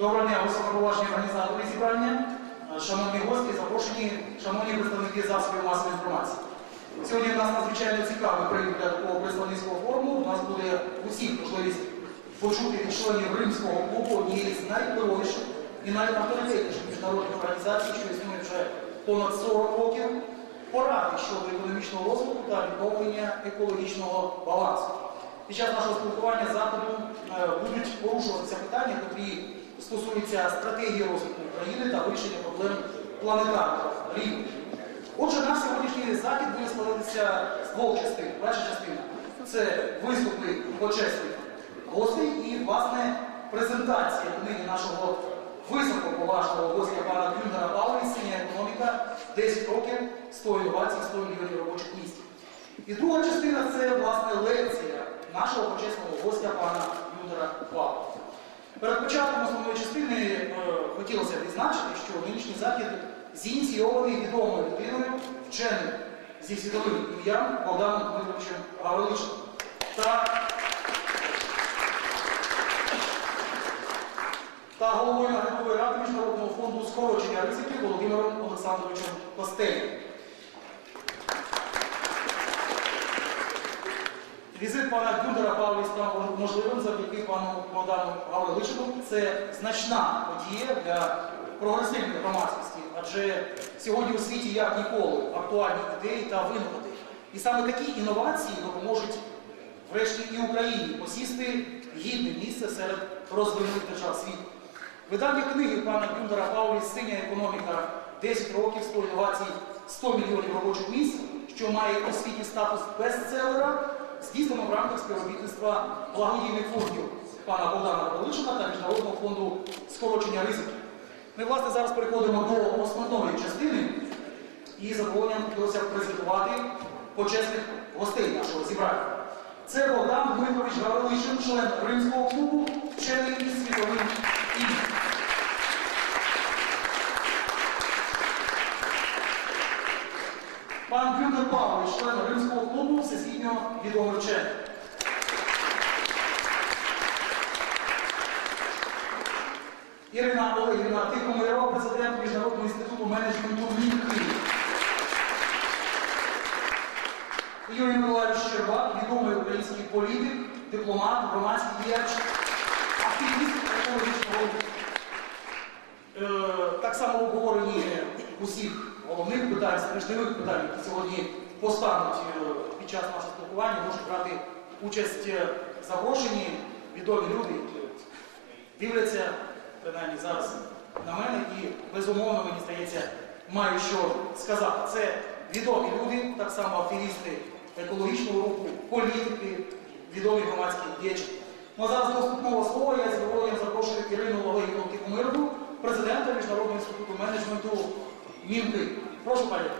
Доброго дня, високоповажні організатори зібрання, е, шановні гості, запрошені, шановні представники засобів масової інформації. Сьогодні у нас надзвичайно цікавий привід для такого представницького форуму. У нас буде усіх можливість почути від членів Римського клубу однієї з найвпливовіших і найавторитетніших міжнародних організацій, що існує вже понад 40 років, поради щодо економічного розвитку та відновлення екологічного балансу. Під час нашого спілкування заходу е, будуть порушуватися питання, які стосуються стратегії розвитку України та вирішення проблем планетарного рівня. Отже, наш сьогоднішній захід буде складатися з двох частин. Перша частина це виступи почесних гостей і, власне, презентація книги нашого високоповажного гостя пана Гюндера Павлові «Синя економіка 10 років 100 інновацій, 100 мільйонів робочих місць. І друга частина це власне лекція нашого почесного гостя пана. Перед початком основної частини е, хотілося відзначити, що нинішній захід зініційований відомою людиною, вченим зі світовим ім'ям Богданом Дмитровичем Гаврилишем та, та головою наглядової ради Міжнародного фонду скорочення ризиків Володимиром Олександровичем Костелем. Візит пана Гюндера Павлі став можливим завдяки пану Богдану Гаврилишину. Це значна подія для прогресивної громадськості, адже сьогодні у світі як ніколи актуальні ідеї та винаходи. І саме такі інновації допоможуть врешті і Україні посісти гідне місце серед розвинених держав світу. Видання книги пана Гюндера Паулі Синя економіка 10 років 100 інновацій, 100 мільйонів робочих місць, що має у світі статус бестселера, здійснено в рамках співробітництва благодійних фондів пана Богдана Павлишина та Міжнародного фонду скорочення ризиків. Ми, власне, зараз переходимо до основної частини і задоволенням б презентувати почесних гостей нашого зібрання. Це Богдан Дмитрович Гаврилишин, член Римського клубу, вчений із світовим ім'ям. Пан Гюнтер Павлович, член Римського клубу, всесвітньо відомий вчений. Ірина Олегівна Тихомирова, президент Міжнародного інституту менеджменту Київ. Юрій Миколаївич Щербак, відомий український політик, дипломат, громадський діяч, активіст екологічного. Е, Так само в обговоренні усіх головних питань, страждливих питань, які сьогодні постануть під час нашого спілкування, можуть брати участь е, запрошені відомі люди, які дивляться, принаймні зараз на мене, і безумовно, мені здається, маю що сказати. Це відомі люди, так само активісти екологічного руху, політики, відомі громадські діячі. Ну зараз до наступного слова я з задоволенням запрошую Ірину Олегівну Тихомирову, президента Міжнародного інституту менеджменту МінКи. Прошу пані.